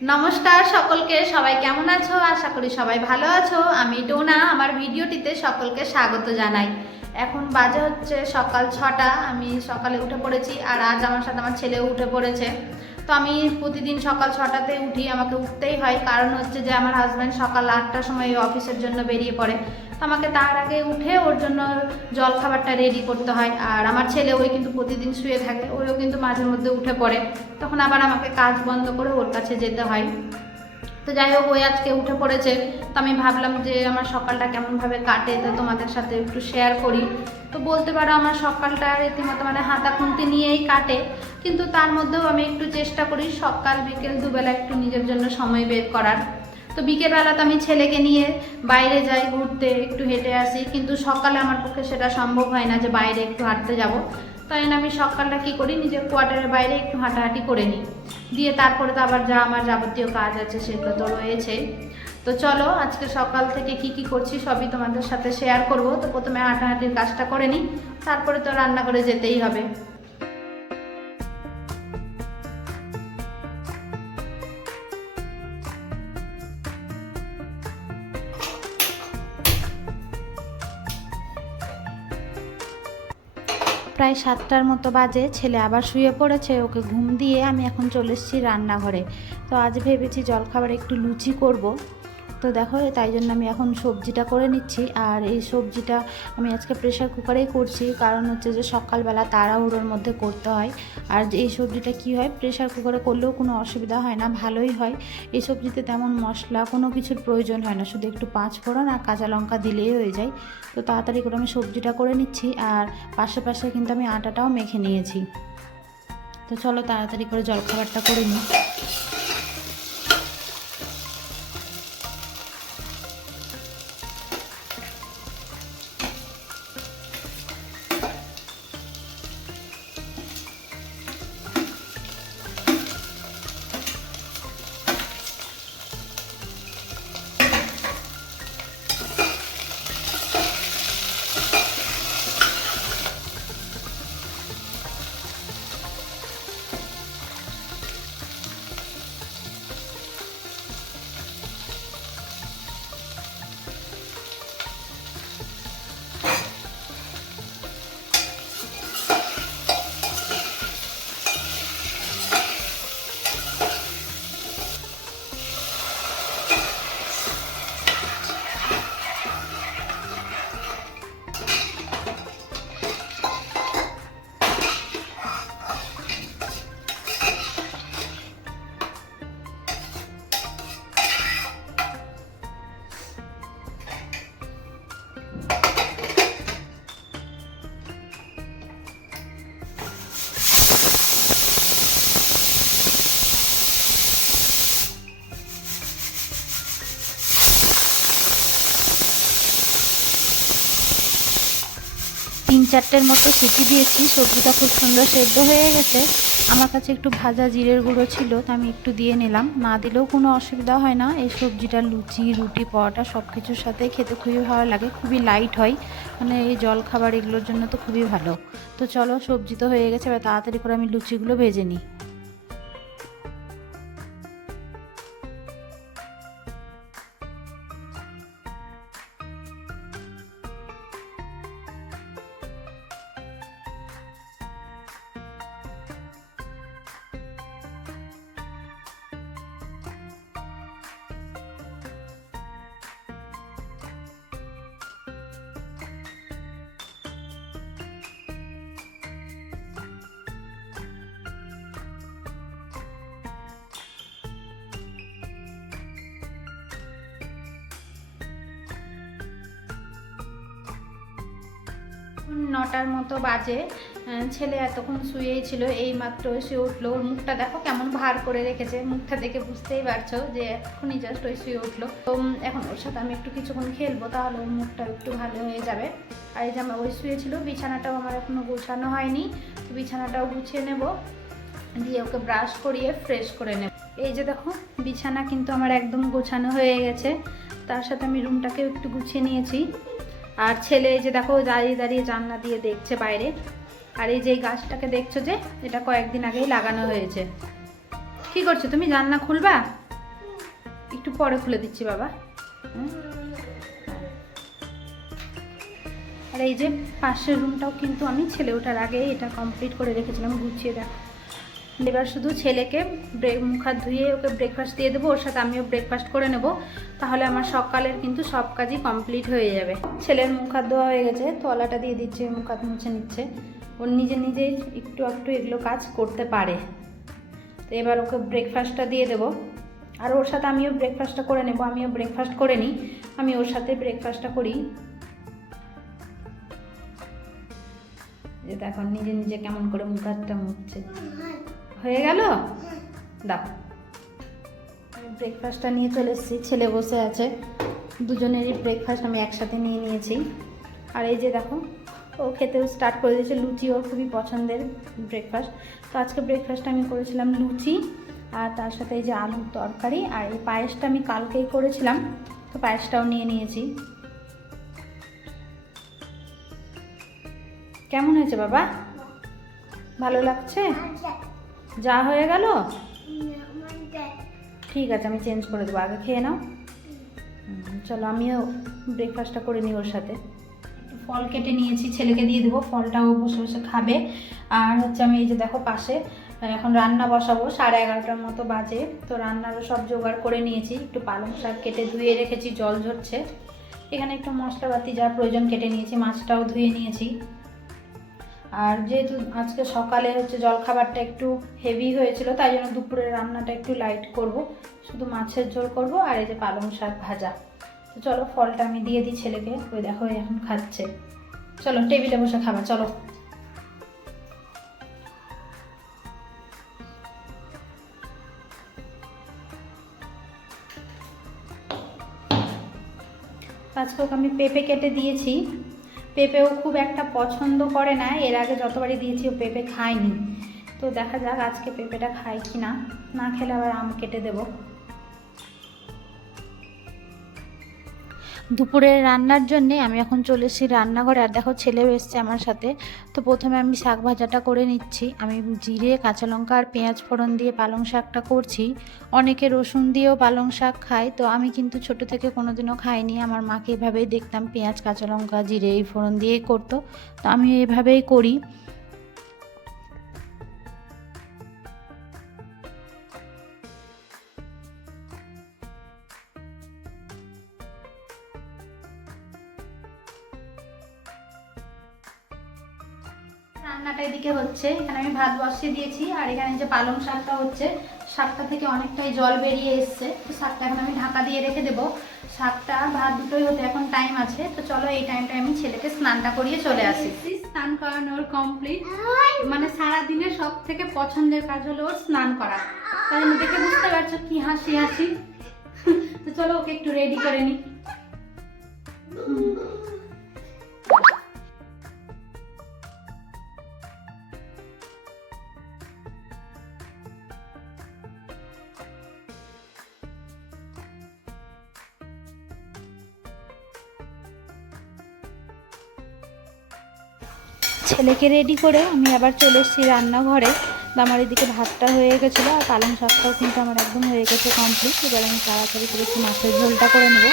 নমস্কার সকলকে, সবাই কেমন আছো? আশা করি সবাই ভালো আছো। আমি টোনা, আমার ভিডিওটিতে সকলকে স্বাগত জানাই। এখন বাজে হচ্ছে সকাল 6টা। আমি সকালে উঠে পড়েছি, আর আজ আমার সাথে আমার ছেলেও উঠে পড়েছে। তো আমি প্রতিদিন সকাল 6টাতে উঠি, আমাকে উঠতেই হয়, কারণ হচ্ছে যে আমার হাজব্যান্ড সকাল 8টার সময় অফিসের জন্য বেরিয়ে পড়ে। তো আমাকে তার আগে উঠে ওর জন্য জল খাবারটা রেডি করতে হয়। আর আমার ছেলে ওই কিন্তু প্রতিদিন শুয়ে থাকে, ওইও কিন্তু মাঝে মধ্যে উঠে পড়ে, তখন আবার আমাকে কাজ বন্ধ করে ওর কাছে যেতে হয়। তো যাই হোক, ওই আজকে উঠে পড়েছে। তো আমি ভাবলাম যে আমার সকালটা কেমনভাবে কাটে তো তোমাদের সাথে একটু শেয়ার করি। তো বলতে পারো আমার সকালটা রীতিমতো হাতা খুন্তি নিয়েই কাটে, কিন্তু তার মধ্যেও আমি একটু চেষ্টা করি সকাল বিকেল দুবেলা একটু নিজের জন্য সময় বের করার। তো বিকেলবেলা তো আমি ছেলেকে নিয়ে বাইরে যাই ঘুরতে, একটু হেঁটে আসি, কিন্তু সকালে আমার পক্ষে সেটা সম্ভব হয় না যে বাইরে একটু হাঁটতে যাব। তাই না, আমি সকালটা কী করি, নিজের কোয়ার্টারের বাইরে একটু হাঁটাহাঁটি করে নিই, দিয়ে তারপরে তো আবার যা আমার যাবতীয় কাজ আছে সেগুলো তো রয়েছে। তো চলো আজকে সকাল থেকে কি কি করছি সবই তোমাদের সাথে শেয়ার করব। তো প্রথমে হাঁটাহাঁটির কাজটা করে নিই, তারপরে তো রান্না করে যেতেই হবে। প্রায় 7টার মতো বাজে, ছেলে আবার শুয়ে পড়েছে, ওকে ঘুম দিয়ে আমি এখন চলে এসেছি রান্নাঘরে। তো আজ ভেবেছি জলখাবারে একটু লুচি করব। তো দেখো, তাই জন্য আমি এখন সবজিটা করে নিচ্ছি। আর এই সবজিটা আমি আজকে প্রেশার কুকারেই করছি, কারণ হচ্ছে যে সকালবেলা তাড়াহুড়োর মধ্যে করতে হয়। আর এই সবজিটা কি হয়, প্রেশার কুকারে করলেও কোনো অসুবিধা হয় না, ভালোই হয়। এই সবজিতে তেমন মশলা কোনো কিছুর প্রয়োজন হয় না, শুধু একটু পাঁচফোড়ন আর কাঁচা লঙ্কা দিলেই হয়ে যায়। তো তাড়াতাড়ি করে আমি সবজিটা করে নিচ্ছি, আর পাশে পাশে কিন্তু আমি আটাটাও মেখে নিয়েছি। তো চলো তাড়াতাড়ি করে জলখাবারটা করে নিই। 3-4টের মতো সিটি দিয়েছি, সবজিটা খুব সুন্দর সেদ্ধ হয়ে গেছে। আমার কাছে একটু ভাজা জিরের গুঁড়ো ছিল, তো আমি একটু দিয়ে নিলাম, না দিলেও কোনো অসুবিধা হয় না। এই সবজিটা লুচি, রুটি, পরোটা সব কিছুর সাথে খেতে খুবই ভালো লাগে, খুবই লাইট হয়, এই জল খাবার এগুলোর জন্য তো খুবই ভালো। তো চলো, সবজি তো হয়ে গেছে, এবার তাড়াতাড়ি করে আমি লুচিগুলো ভেজে নিই। এখন 9টার মতো বাজে। ছেলে এতক্ষণ শুয়েই ছিল, এই মাত্র শুয়ে উঠলো। ওর মুখটা দেখো কেমন ভার করে রেখেছে, মুখটা দেখে বুঝতেই পারছো যে এখনই জাস্ট ওই শুয়ে উঠলো। তো এখন ওর সাথে আমি একটু কিছুক্ষণ খেলবো, তাহলে ওর মুখটা একটু ভালো হয়ে যাবে। আর এই যে আমার ওই শুয়েছিল, বিছানাটাও আমার এখনও গোছানো হয়নি, তো বিছানাটাও গুছিয়ে নেব, দিয়ে ওকে ব্রাশ করিয়ে ফ্রেশ করে নেব। এই যে দেখো, বিছানা কিন্তু আমার একদম গোছানো হয়ে গেছে, তার সাথে আমি রুমটাকেও একটু গুছিয়ে নিয়েছি। আর ছেলে এই যে দেখো দাঁড়িয়ে দাঁড়িয়ে জানলা দিয়ে দেখছে বাইরে। আর এই যে গাছটাকে দেখছো যে, এটা কয়েকদিন আগেই লাগানো হয়েছে। কি করছো তুমি, জানলা খুলবা? একটু পরে খুলে দিচ্ছি বাবা। আর এই যে পাশের রুমটাও কিন্তু আমি ছেলে ওঠার আগে এটা কমপ্লিট করে রেখেছিলাম গুছিয়ে। দেখো এবার শুধু ছেলেকে মুখ হাত ধুয়ে ওকে ব্রেকফাস্ট দিয়ে দেবো, ওর সাথে আমিও ব্রেকফাস্ট করে নেব, তাহলে আমার সকালের কিন্তু সব কাজই কমপ্লিট হয়ে যাবে। ছেলের মুখ হাত ধোয়া হয়ে গেছে, তলাটা দিয়ে দিচ্ছে, মুখ হাত মুছে নিচ্ছে, ওর নিজে নিজেই একটু একটু এগুলো কাজ করতে পারে। তো এবার ওকে ব্রেকফাস্টটা দিয়ে দেবো, আর ওর সাথে আমিও ব্রেকফাস্টটা করে নেব। আমিও ব্রেকফাস্ট করে নিই, আমি ওর সাথে ব্রেকফাস্টটা করি। যে দেখো নিজে নিজে কেমন করে মুখ হাতটা মুছছে। হয়ে গেল? দাও। ব্রেকফাস্টটা নিয়ে চলে এসেছি, ছেলে বসে আছে, দুজনেরই ব্রেকফাস্ট আমি একসাথে নিয়ে নিয়েছি। আর এই যে দেখো ও খেতেও স্টার্ট করে দিয়েছে, লুচি ওর খুবই পছন্দের ব্রেকফাস্ট। তো আজকে ব্রেকফাস্টটা আমি করেছিলাম লুচি, আর তার সাথে এই যে আলুর তরকারি, আর এই পায়েসটা আমি কালকেই করেছিলাম, তো পায়েসটাও নিয়ে নিয়েছি। কেমন হয়েছে বাবা? ভালো লাগছে? যা হয়ে গেল? ঠিক আছে, আমি চেঞ্জ করে দেবো, আগে খেয়ে নাও। চলো আমিও ব্রেকফাস্টটা করে নিই ওর সাথে। ফল কেটে নিয়েছি, ছেলেকে দিয়ে দেবো, ফলটাও বসে বসে খাবে। আর হচ্ছে আমি এই যে দেখো পাশে এখন রান্না বসাবো, 11:30টার মতো বাজে, তো রান্নারও সব জোগাড় করে নিয়েছি। একটু পালং শাক কেটে ধুয়ে রেখেছি, জল ঝরছে। এখানে একটু মশলাপাতি যা প্রয়োজন কেটে নিয়েছি, মাছটাও ধুয়ে নিয়েছি। আর যেহেতু আজকে সকালে হচ্ছে জলখাবারটা একটু হেভি হয়েছিল, তাই জন্য দুপুরের রান্নাটা একটু লাইট করব, শুধু মাছের ঝোল করব আর এই যে পালং শাক ভাজা। তো চলো ফলটা আমি দিয়ে দিই ছেলেকে, ওই দেখো এখন খাচ্ছে। চলো টেবিলে বসে খাবা, চলো। আজকে আমি পেঁপে কেটে দিয়েছি, পেঁপেও খুব একটা পছন্দ করে না, এর আগে যতবারই দিয়েছি ও পেঁপে খায়নি। তো দেখা যাক আজকে পেঁপেটা খাই কি না, না খেলে আবার আম কেটে দেব। দুপুরের রান্নার জন্যে আমি এখন চলে এসেছি রান্নাঘরে, আর দেখো ছেলেও এসছে আমার সাথে। তো প্রথমে আমি শাক ভাজাটা করে নিচ্ছি। আমি জিরে, কাঁচা লঙ্কা আর পেঁয়াজ ফোড়ন দিয়ে পালং শাকটা করছি। অনেকে রসুন দিয়েও পালং শাক খায়, তো আমি কিন্তু ছোট থেকে কোনোদিনও খাইনি। আমার মাকে এভাবেই দেখতাম, পেঁয়াজ, কাঁচা লঙ্কা, জিরে এই ফোড়ন দিয়েই করতো, তো আমি এভাবেই করি। রান্নাটা এদিকে হচ্ছে, এখানে আমি ভাত বসিয়ে দিয়েছি, আর এখানে যে পালং শাকটা হচ্ছে, শাকটা থেকে অনেকটাই জল বেরিয়ে এসছে, তো শাকটা এখন আমি ঢাকা দিয়ে রেখে দেবো। শাকটা ভাত দুটোই হতে এখন টাইম আছে, তো চলো এই টাইমটা আমি ছেলেকে স্নানটা করিয়ে চলে আসি। স্নান করানোর কমপ্লিট, মানে সারাদিনের সব থেকে পছন্দের কাজ হলো ওর স্নান করা, তাই জন্য দেখে বুঝতে পারছো কি হাসি হাসি। তো চলো ওকে একটু রেডি করে নিই। ছেলেকে রেডি করে আমি আবার চলে এসেছি রান্নাঘরে। আমার এদিকে ভাতটা হয়ে গেছিলো, আর পালং শাকটাও কিন্তু আমার একদম হয়ে গেছে কমপ্লিট। এবার আমি তাড়াতাড়ি করে একটু মাছের ঝোলটা করে নেবো।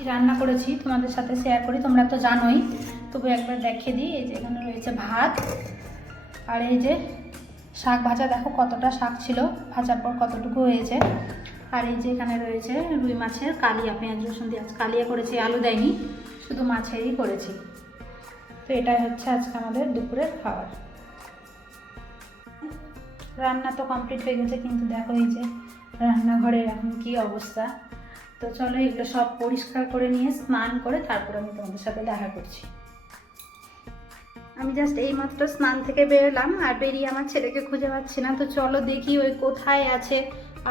কি রান্না করেছি তোমাদের সাথে শেয়ার করি, তোমরা তো জানোই, তবু একবার দেখিয়ে দিই। এই যে এখানে রয়েছে ভাত, আর এই যে শাক ভাজা দেখো কতটা শাক ছিল, ভাজার পর কতটুকু হয়েছে। আর এই যে এখানে রয়েছে রুই মাছের কালিয়া, পেঁয়াজ রসুন দিয়ে কালিয়া করেছি, আলু দেয়নি, শুধু মাছেরই করেছি। তো এটাই হচ্ছে আজকে আমাদের দুপুরের খাবার। রান্না তো কমপ্লিট হয়ে গেছে, কিন্তু দেখো এই যে রান্নাঘরের এখন কি অবস্থা। তো চলো এগুলো সব পরিষ্কার করে নিয়ে স্নান করে তারপর আমি তোমাদের সাথে দেখা করছি। আমি জাস্ট এইমাত্র স্নান থেকে বেরোলাম, আর বেরিয়ে আমার ছেলেকে খুঁজে পাচ্ছি না। তো চলো দেখি ওই কোথায় আছে,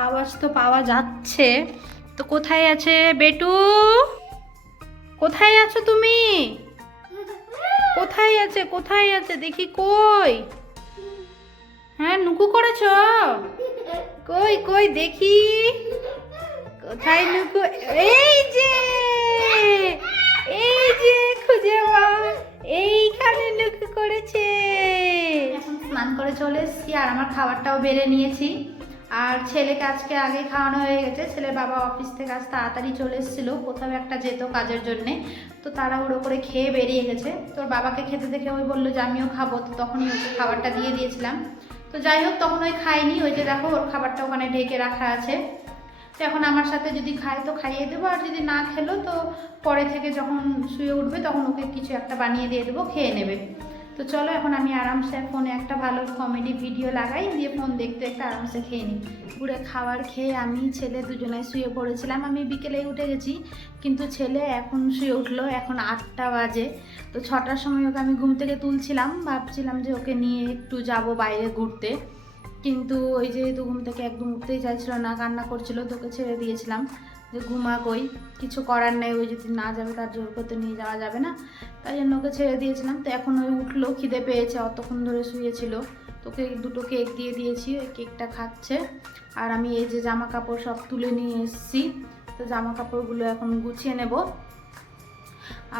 আওয়াজ তো পাওয়া যাচ্ছে। তো কোথায় আছে বেটু, কোথায় আছো তুমি? কোথায় আছে, কোথায় আছে দেখি, কই? হ্যাঁ নুকু করেছো? কই কই দেখি, কোথায় নুকু? এই যে, এই যে খুঁজে পাও, এইখানে নুকু করেছে। এখন স্নান করে চলে এসেছি, আর আমার খাবারটাও বেড়ে নিয়েছি। আর ছেলেকে আজকে আগে খাওয়ানো হয়ে গেছে। ছেলের বাবা অফিস থেকে আজ তাড়াতাড়ি চলে এসেছিলো, কোথাও একটা যেত কাজের জন্যে। তো তাড়াহুড়ো করে খেয়ে বেরিয়ে গেছে। তোর বাবাকে খেতে দেখে ওই বললো যে আমিও খাবো, তো তখনই ওকে খাবারটা দিয়ে দিয়েছিলাম। তো যাই হোক, তখন ওই খাইনি, ওই যে দেখো ওর খাবারটা ওখানে ঢেকে রাখা আছে। তো এখন আমার সাথে যদি খায় তো খাইয়ে দেবো, আর যদি না খেলো তো পরে থেকে যখন শুয়ে উঠবে তখন ওকে কিছু একটা বানিয়ে দিয়ে দেবো, খেয়ে নেবে। তো চলো এখন আমি আরামসে ফোনে একটা ভালো কমেডি ভিডিও লাগাই, দিয়ে ফোন দেখতে দেখতে আরামসে খেয়ে নিই। পুরো খাবার খেয়ে আমি ছেলে দুজনে শুয়ে পড়েছিলাম। আমি বিকেলে উঠে গেছি, কিন্তু ছেলে এখন শুয়ে উঠলো, এখন 8টা বাজে। তো 6টার সময় ওকে আমি ঘুম থেকে তুলছিলাম, ভাবছিলাম যে ওকে নিয়ে একটু যাব বাইরে ঘুরতে, কিন্তু ওই যেহেতু ঘুম থেকে একদম উঠতেই চাইছিল না, কান্না করছিল, তোকে ছেড়ে দিয়েছিলাম যে ঘুমা কই, কিছু করার নেই, ওই যদি না যাবে তার জোর করতে নিয়ে যাওয়া যাবে না, তাই জন্য ওকে ছেড়ে দিয়েছিলাম। তো এখন ওই উঠলো, খিদে পেয়েছে, অতক্ষণ ধরে শুয়েছিল। তোকে 2টো কেক দিয়ে দিয়েছি, ওই কেকটা খাচ্ছে। আর আমি এই যে জামা কাপড় সব তুলে নিয়ে এসেছি, তো জামা কাপড়গুলো এখন গুছিয়ে নেব।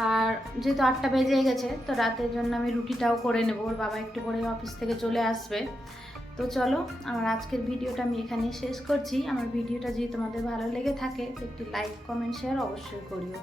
আর যেহেতু 8টা বেজে গেছে, তো রাতের জন্য আমি রুটিটাও করে নেব, ওর বাবা একটু করে অফিস থেকে চলে আসবে। তো চলো আমার আজকের ভিডিওটা আমি এখানে শেষ করছি। আমার ভিডিওটা যদি তোমাদের ভালো লেগে থাকে তো একটু লাইক কমেন্ট শেয়ার অবশ্যই করিও।